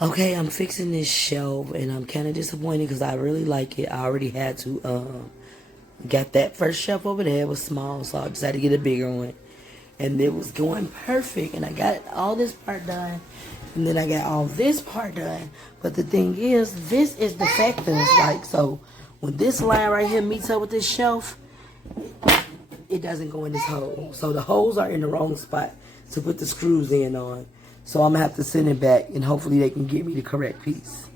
Okay, I'm fixing this shelf and I'm kind of disappointed because I really like it. I already had to got that first shelf over there. It was small, so I just had to get a bigger one. And it was going perfect, and I got all this part done, and then I got all this part done. But the thing is, this is defective. Like, so when this line right here meets up with this shelf, it doesn't go in this hole. So the holes are in the wrong spot to put the screws in on. So I'm gonna have to send it back, and hopefully they can get me the correct piece.